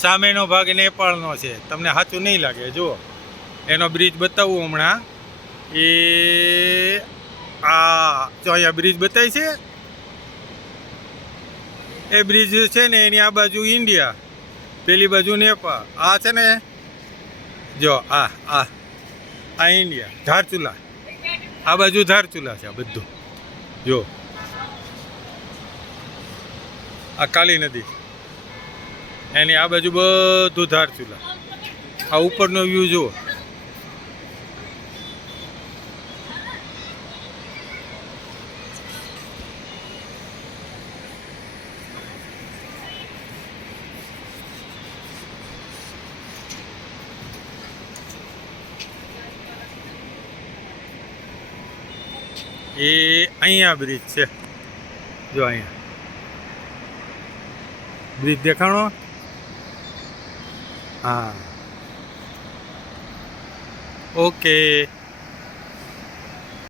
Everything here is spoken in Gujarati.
સામેનો ભાગ નેપાળનો છે, તમને સાચું નહીં લાગે. જુઓ એનો બ્રિજ બતાવું હમણાં. એ આ જો અહીંયા બ્રિજ બતાવી છે, એ બ્રિજ છે ને એની આ બાજુ ઇન્ડિયા, પેલી બાજુ નેપાળ. આ છે ને જો આ ઇન્ડિયા, ધારચુલા. આ બાજુ ધારચુલા છે આ બધું. જો આ કાલી નદી, એની આ બાજુ બધું ધારચુલા. આ ઉપરનો વ્યૂ જુઓ. એ અહીંયા બ્રિજ છે, જો અહીંયા બ્રિજ દેખાણો. હા, ઓકે.